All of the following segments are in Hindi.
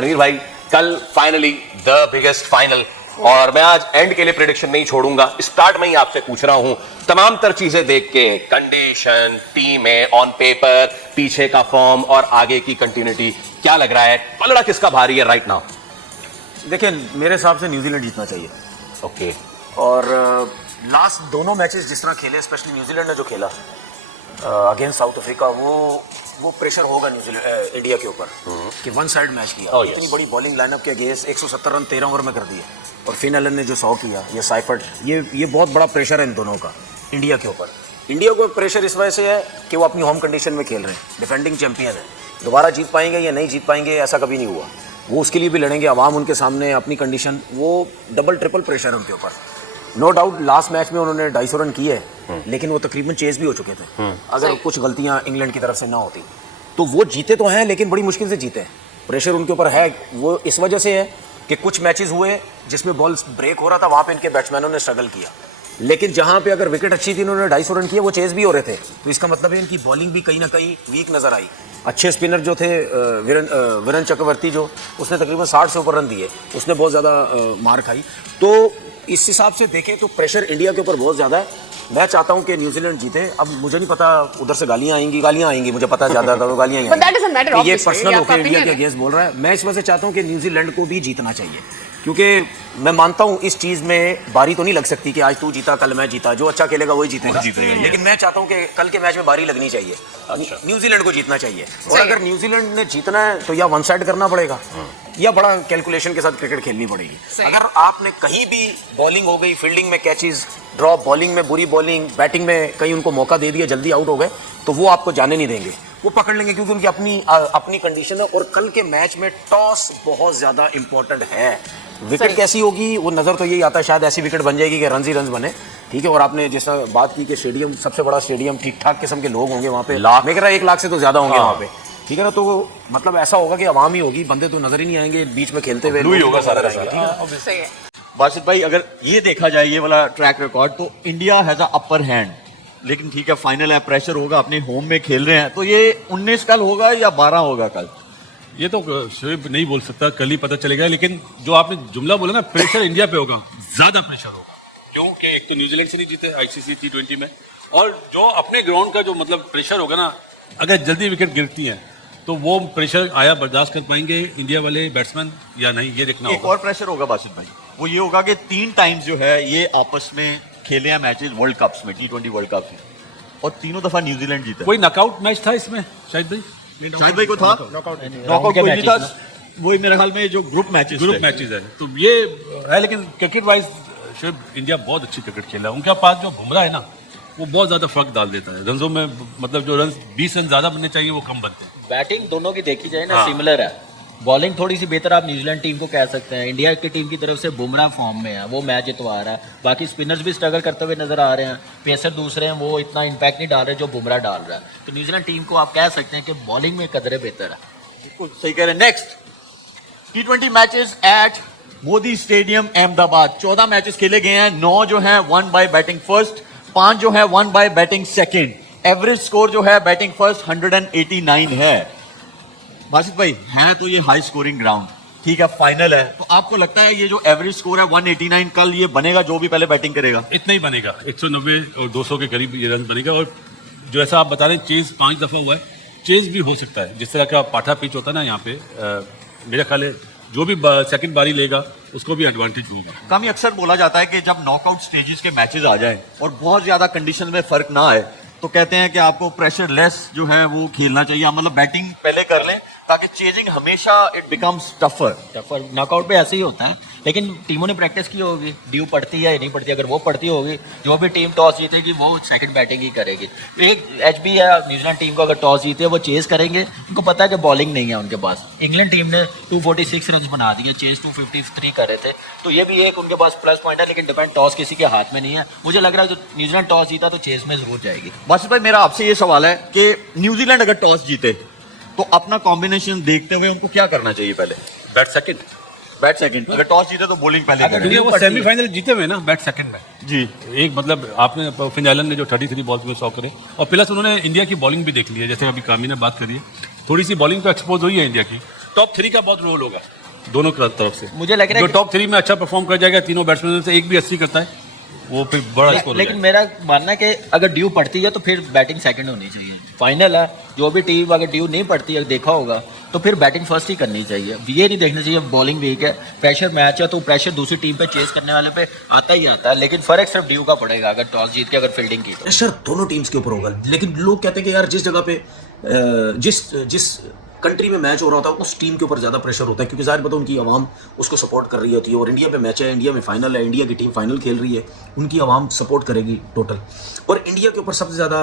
तनवीर भाई, कल फाइनली द बिगेस्ट फाइनल, और मैं आज एंड के लिए प्रेडिक्शन नहीं छोड़ूंगा, स्टार्ट में ही आपसे पूछ रहा हूं, तमाम तर चीजें देख के, कंडीशन, टीमें, ऑन पेपर, पीछे का फॉर्म और आगे की कंटिन्यूटी, क्या लग रहा है पलड़ा किसका भारी है राइट नाउ? देखिए, मेरे हिसाब से न्यूजीलैंड जीतना चाहिए। ओके। और लास्ट दोनों मैचेस जिस तरह खेले, स्पेशली न्यूजीलैंड ने जो खेला अगेंस्ट साउथ अफ्रीका, वो प्रेशर होगा न्यूजीलैंड इंडिया के ऊपर कि वन साइड मैच किया। इतनी बड़ी बॉलिंग लाइनअप के अगेंस्ट 170 रन 13 ओवर में कर दिए, और फिन एलन ने जो 100 किया, ये साइफर्ट, ये बहुत बड़ा प्रेशर है इन दोनों का इंडिया के ऊपर। इंडिया को प्रेशर इस वजह से है कि वो अपनी होम कंडीशन में खेल रहे हैं, डिफेंडिंग चैंपियन है, दोबारा जीत पाएंगे या नहीं जीत पाएंगे ऐसा कभी नहीं हुआ, वो उसके लिए भी लड़ेंगे, आवाम उनके सामने, अपनी कंडीशन, वो डबल ट्रिपल प्रेशर है उनके ऊपर। नो डाउट लास्ट मैच में उन्होंने 250 रन किए, लेकिन वो तकरीबन चेस भी हो चुके थे। अगर कुछ गलतियां इंग्लैंड की तरफ से ना होती तो वो जीते तो हैं, लेकिन बड़ी मुश्किल से जीते हैं। प्रेशर उनके ऊपर है, वो इस वजह से है कि कुछ मैचेस हुए जिसमें बॉल ब्रेक हो रहा था, वहाँ पे इनके बैट्समैनों ने स्ट्रगल किया, लेकिन जहाँ पे अगर विकेट अच्छी थी, इन्होंने 250 रन किए, वो चेस भी हो रहे थे, तो इसका मतलब है इनकी बॉलिंग भी कहीं ना कहीं वीक नजर आई। अच्छे स्पिनर जो थे वीरेन चक्रवर्ती, जो उसने तकरीबन 60 से ऊपर रन दिए, उसने बहुत ज़्यादा मार खाई। तो इस हिसाब से देखें तो प्रेशर इंडिया के ऊपर बहुत ज़्यादा है। मैं चाहता हूं कि न्यूजीलैंड जीते। अब मुझे नहीं पता, उधर से गालियां आएंगी, मुझे पता ज़्यादा था तो गालियां आएंगी, ये पर्सनल होकर इंडिया के अगेंस्ट बोल रहा है। मैं इस वजह से चाहता हूं कि न्यूजीलैंड को भी जीतना चाहिए, क्योंकि मैं मानता हूं इस चीज़ में बारी तो नहीं लग सकती कि आज तू जीता कल मैं जीता, जो अच्छा खेलेगा वही जीतेगा, लेकिन मैं चाहता हूं कि कल के मैच में बारी लगनी चाहिए, न्यूजीलैंड को जीतना चाहिए। और अगर न्यूजीलैंड ने जीतना है तो या वन साइड करना पड़ेगा या बड़ा कैलकुलेशन के साथ क्रिकेट खेलनी पड़ेगी। अगर आपने कहीं भी बॉलिंग हो गई, फील्डिंग में कैचेस ड्रॉप, बॉलिंग में बुरी बॉलिंग, बैटिंग में कहीं उनको मौका दे दिया, जल्दी आउट हो गए, तो वो आपको जाने नहीं देंगे, वो पकड़ लेंगे, क्योंकि उनकी अपनी कंडीशन है। और कल के मैच में टॉस बहुत ज़्यादा इंपॉर्टेंट है। विकेट कैसी होगी वो नज़र तो यही आता है, शायद ऐसी विकेट बन जाएगी कि रन ही रन बने, ठीक है। और आपने जैसा बात की कि स्टेडियम सबसे बड़ा स्टेडियम, ठीक ठाक किस्म के लोग होंगे वहाँ पे, मैं कह रहा 1 लाख से तो ज़्यादा होंगे वहाँ पे, ठीक है ना। तो मतलब ऐसा होगा कि आवाम ही होगी, बंदे तो नजर ही नहीं आएंगे बीच में खेलते हुए, ही होगा सारा, सही है। बासित भाई, अगर ये देखा जाए ये वाला ट्रैक रिकॉर्ड, तो India has a upper hand, लेकिन ठीक है फाइनल है, प्रेशर होगा, अपने होम में खेल रहे हैं, तो ये 19 कल होगा या 12 होगा कल? ये तो शोएब नहीं बोल सकता, कल ही पता चलेगा। लेकिन जो आपने जुमला बोला ना, प्रेशर इंडिया पे होगा, ज्यादा प्रेशर होगा, क्योंकि एक तो न्यूजीलैंड से नहीं जीते आईसीसी T20 में, और जो अपने ग्राउंड का जो मतलब प्रेशर होगा ना, अगर जल्दी विकेट गिरती है तो वो प्रेशर आया बर्दाश्त कर पाएंगे इंडिया वाले बैट्समैन या नहीं, ये देखना होगा। एक और प्रेशर होगा बासित भाई, वो ये होगा कि 3 टाइम्स जो है ये आपस में खेले हैं मैचेस वर्ल्ड कप्स में, T20 वर्ल्ड कप में, और तीनों दफा न्यूजीलैंड जीता। कोई नॉकआउट मैच था इसमें शायद भाई को था, नॉकआउट कोई नहीं था, वही मेरे ख्याल में जो ग्रुप मैचेस है, तो ये है। लेकिन क्रिकेट वाइज शोएब इंडिया बहुत अच्छी क्रिकेट खेला है, उनके पास जो बुमराह है ना, वो बहुत ज्यादा फर्क डाल देता है रनों में, मतलब जो रन 20 रन ज्यादा बनने चाहिए वो कम बनते हैं। बैटिंग दोनों की देखी जाए ना, सिमिलर है, बॉलिंग थोड़ी सी बेहतर आप न्यूजीलैंड टीम को कह सकते हैं। इंडिया की टीम की तरफ से बुमराह फॉर्म में है, वो मैच जितवा रहा है, बाकी स्पिनर्स भी स्ट्रगल करते हुए नजर आ रहे हैं, पेसर दूसरे हैं, वो इतना इम्पैक्ट नहीं डाल रहे जो बुमराह डाल रहा है। तो न्यूजीलैंड टीम को आप कह सकते हैं कि बॉलिंग में कदरे बेहतर है। बिल्कुल सही कह रहे हैं। Next T20 matches at Modi stadium Ahmedabad, 14 matches खेले गए हैं, 9 जो है 1 बाय बैटिंग फर्स्ट, 5 जो है 1 by batting second, average score जो है बैटिंग फर्स्ट 189 है। बासित भाई, है तो ये हाई स्कोरिंग ग्राउंड, ठीक है, फाइनल है, तो आपको लगता है ये जो एवरेज स्कोर है 189 कल ये बनेगा जो भी पहले बैटिंग करेगा? इतना ही बनेगा, 190 और 200 के करीब ये रन बनेगा। और जो ऐसा आप बता रहे हैं चेज 5 दफा हुआ है, चेज भी हो सकता है, जिस तरह का पाठा पिच होता है ना यहाँ पे, मेरा ख्याल है जो भी सेकंड बारी लेगा उसको भी एडवांटेज होगा। कम ही अक्सर बोला जाता है कि जब नॉकआउट स्टेजेस के मैचेस आ जाए और बहुत ज्यादा कंडीशन में फर्क ना आए, तो कहते हैं कि आपको प्रेशर लेस जो है वो खेलना चाहिए, मतलब बैटिंग पहले कर लें ताकि चेजिंग हमेशा इट बिकम्स टफर। नॉकआउट पे ऐसे ही होता है, लेकिन टीमों ने प्रैक्टिस की होगी, ड्यू पड़ती है या नहीं पड़ती। अगर वो पड़ती होगी, जो भी टीम टॉस जीतेगी वो सेकंड बैटिंग ही करेगी। एक HB है न्यूजीलैंड टीम को, अगर टॉस जीते वो चेज करेंगे, उनको पता है कि बॉलिंग नहीं है उनके पास। इंग्लैंड टीम ने 246 रन बना दिए, चेज 253 कर रहे थे, तो ये भी एक उनके पास प्लस पॉइंट है, लेकिन डिपेंड टॉस किसी के हाथ में नहीं है। मुझे लग रहा है जो न्यूजीलैंड टॉस जीता तो चेज में जरूर जाएगी। बासित भाई, मेरा आपसे ये सवाल है कि न्यूजीलैंड अगर टॉस जीते तो अपना कॉम्बिनेशन देखते हुए उनको क्या करना चाहिए? पहले बैट सेकंड, अगर टॉस जीते तो बॉलिंग पहले करें। वो सेमीफाइनल जीते हुए ना, बैट सेकंड में जी, एक मतलब आपने फिन एलन ने जो 33 बॉल्स में 100 करे, और प्लस उन्होंने इंडिया की बॉलिंग भी देख ली है, जैसे अभी कामी ने बात करी है, थोड़ी सी बॉलिंग तो एक्सपोज हुई है इंडिया की। टॉप 3 का बहुत रोल होगा दोनों तरफ से। मुझे लग रहा है जो टॉप 3 में अच्छा परफॉर्म कर जाएगा, तीनों बैट्समैन से एक भी 80 करता है, वो फिर बड़ा स्कोर हो लेकिन जाएगा। मेरा मानना है कि अगर ड्यू पड़ती है तो फिर बैटिंग सेकंड होनी चाहिए। फाइनल है, जो भी टीम अगर ड्यू नहीं पड़ती है, देखा होगा, तो फिर बैटिंग फर्स्ट ही करनी चाहिए। ये नहीं देखना चाहिए बॉलिंग वीक है, प्रेशर मैच है, तो प्रेशर दूसरी टीम पे चेस करने वाले पे आता ही आता है। लेकिन फर्क सिर्फ ड्यू का पड़ेगा अगर टॉस जीत के अगर फील्डिंग की तो। प्रेशर दोनों टीम्स के ऊपर होगा, लेकिन लोग कहते हैं कि यार जिस जगह पे जिस कंट्री में मैच हो रहा होता है उस टीम के ऊपर ज़्यादा प्रेशर होता है, क्योंकि जाहिर बात है उनकी आवाम उसको सपोर्ट कर रही होती है। और इंडिया में मैच है, इंडिया में फाइनल है, इंडिया की टीम फाइनल खेल रही है, उनकी आवाम सपोर्ट करेगी टोटल। और इंडिया के ऊपर सबसे ज़्यादा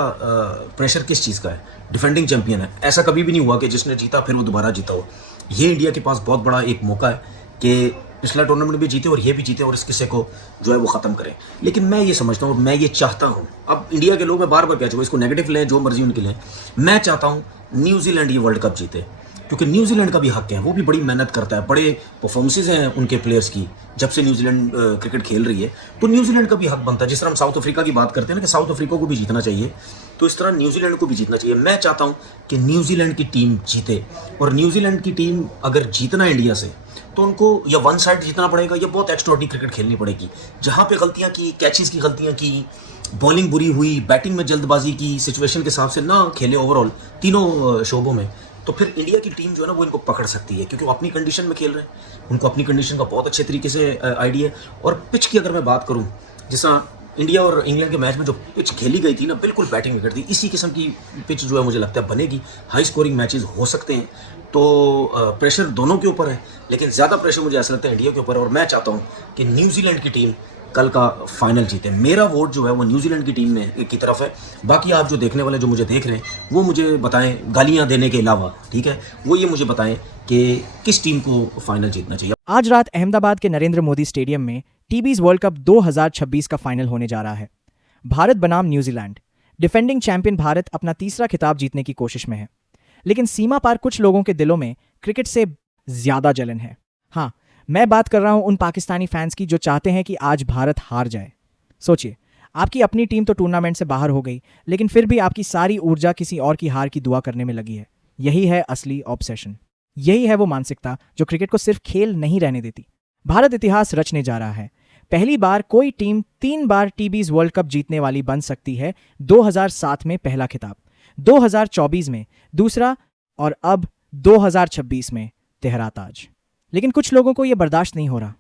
प्रेशर किस चीज़ का है? डिफेंडिंग चैंपियन है। ऐसा कभी भी नहीं हुआ कि जिसने जीता फिर वो दोबारा जीता हो। ये इंडिया के पास बहुत बड़ा एक मौका है कि पिछला टूर्नामेंट भी जीते और ये भी जीते और इस किस्से को जो है वो ख़त्म करें। लेकिन मैं ये समझता हूँ और मैं ये चाहता हूँ, अब इंडिया के लोग मैं बार बार कह चुका, इसको नेगेटिव लें जो मर्जी उनके लें, मैं चाहता हूँ न्यूजीलैंड ये वर्ल्ड कप जीते, क्योंकि न्यूजीलैंड का भी हक है। वो भी बड़ी मेहनत करता है, बड़े परफॉर्मेंसेज हैं उनके प्लेयर्स की जब से न्यूजीलैंड क्रिकेट खेल रही है, तो न्यूजीलैंड का भी हक बनता है। जिस तरह हम साउथ अफ्रीका की बात करते हैं ना कि साउथ अफ्रीका को भी जीतना चाहिए, तो इस तरह न्यूजीलैंड को भी जीतना चाहिए। मैं चाहता हूँ कि न्यूजीलैंड की टीम जीते, और न्यूजीलैंड की टीम अगर जीतना इंडिया से तो उनको या वन साइड जीतना पड़ेगा या बहुत एक्स्ट्राऑर्डिनरी क्रिकेट खेलनी पड़ेगी। जहाँ पे गलतियाँ की, कैचेस की गलतियाँ की, बॉलिंग बुरी हुई, बैटिंग में जल्दबाजी की, सिचुएशन के हिसाब से ना खेले ओवरऑल तीनों शोबों में, तो फिर इंडिया की टीम जो है ना वो इनको पकड़ सकती है, क्योंकि वो अपनी कंडीशन में खेल रहे हैं, उनको अपनी कंडीशन का बहुत अच्छे तरीके से आइडिया है। और पिच की अगर मैं बात करूं, जैसा इंडिया और इंग्लैंड के मैच में जो पिच खेली गई थी ना, बिल्कुल बैटिंग विकेट थी। इसी किस्म की पिच जो है मुझे लगता है बनेगी, हाई स्कोरिंग मैचेस हो सकते हैं। तो प्रेशर दोनों के ऊपर है, लेकिन ज़्यादा प्रेशर मुझे ऐसा लगता है इंडिया के ऊपर है। और मैं चाहता हूँ कि न्यूजीलैंड की टीम कल का फाइनल जीते। मेरा वोट जो है वो न्यूजीलैंड की टीम में की तरफ है। बाकी आप जो देखने वाले जो मुझे देख रहे हैं वो मुझे बताएं, गालियां देने के अलावा, ठीक है, वो ये मुझे बताएं कि किस टीम को फाइनल जीतना चाहिए। आज रात अहमदाबाद के नरेंद्र मोदी स्टेडियम में टीबीज वर्ल्ड कप 2026 का फाइनल होने जा रहा है। भारत बनाम न्यूजीलैंड। डिफेंडिंग चैंपियन भारत अपना तीसरा खिताब जीतने की कोशिश में है, लेकिन सीमा पार कुछ लोगों के दिलों में क्रिकेट से ज्यादा जलन है। हाँ, मैं बात कर रहा हूं उन पाकिस्तानी फैंस की जो चाहते हैं कि आज भारत हार जाए। सोचिए, आपकी अपनी टीम तो टूर्नामेंट से बाहर हो गई, लेकिन फिर भी आपकी सारी ऊर्जा किसी और की हार की दुआ करने में लगी है। यही है असली ऑब्सेशन। यही है वो मानसिकता जो क्रिकेट को सिर्फ खेल नहीं रहने देती। भारत इतिहास रचने जा रहा है। पहली बार कोई टीम 3 बार टीबीज वर्ल्ड कप जीतने वाली बन सकती है। 2007 में पहला खिताब, 2024 में दूसरा, और अब 2026 में तिहरा ताज। लेकिन कुछ लोगों को यह बर्दाश्त नहीं हो रहा।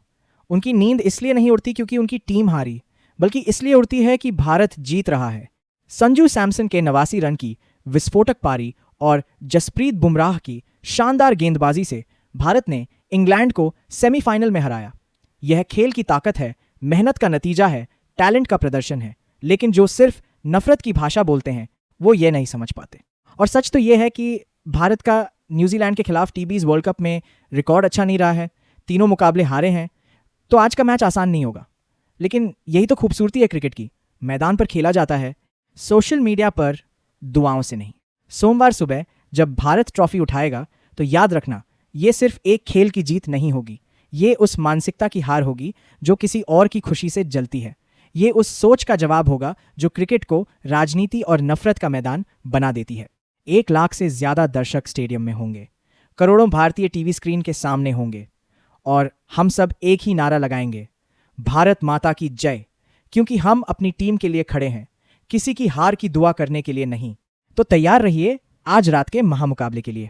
उनकी नींद इसलिए नहीं उड़ती क्योंकि उनकी टीम हारी, बल्कि इसलिए उड़ती है कि भारत जीत रहा है। संजू सैमसन के 89 रन की विस्फोटक पारी और जसप्रीत बुमराह की शानदार गेंदबाजी से भारत ने इंग्लैंड को सेमीफाइनल में हराया। यह खेल की ताकत है, मेहनत का नतीजा है, टैलेंट का प्रदर्शन है। लेकिन जो सिर्फ नफरत की भाषा बोलते हैं वो ये नहीं समझ पाते। और सच तो यह है कि भारत का न्यूजीलैंड के खिलाफ टीबीज वर्ल्ड कप में रिकॉर्ड अच्छा नहीं रहा है, तीनों मुकाबले हारे हैं, तो आज का मैच आसान नहीं होगा। लेकिन यही तो खूबसूरती है क्रिकेट की, मैदान पर खेला जाता है, सोशल मीडिया पर दुआओं से नहीं। सोमवार सुबह जब भारत ट्रॉफी उठाएगा तो याद रखना, ये सिर्फ एक खेल की जीत नहीं होगी, ये उस मानसिकता की हार होगी जो किसी और की खुशी से जलती है। ये उस सोच का जवाब होगा जो क्रिकेट को राजनीति और नफरत का मैदान बना देती है। 1 लाख से ज्यादा दर्शक स्टेडियम में होंगे, करोड़ों भारतीय टीवी स्क्रीन के सामने होंगे, और हम सब एक ही नारा लगाएंगे, भारत माता की जय, क्योंकि हम अपनी टीम के लिए खड़े हैं, किसी की हार की दुआ करने के लिए नहीं। तो तैयार रहिए आज रात के महामुकाबले के लिए।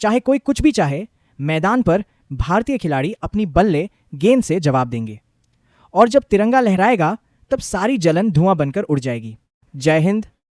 चाहे कोई कुछ भी चाहे, मैदान पर भारतीय खिलाड़ी अपनी बल्ले गेंद से जवाब देंगे, और जब तिरंगा लहराएगा तब सारी जलन धुआं बनकर उड़ जाएगी। जय हिंद,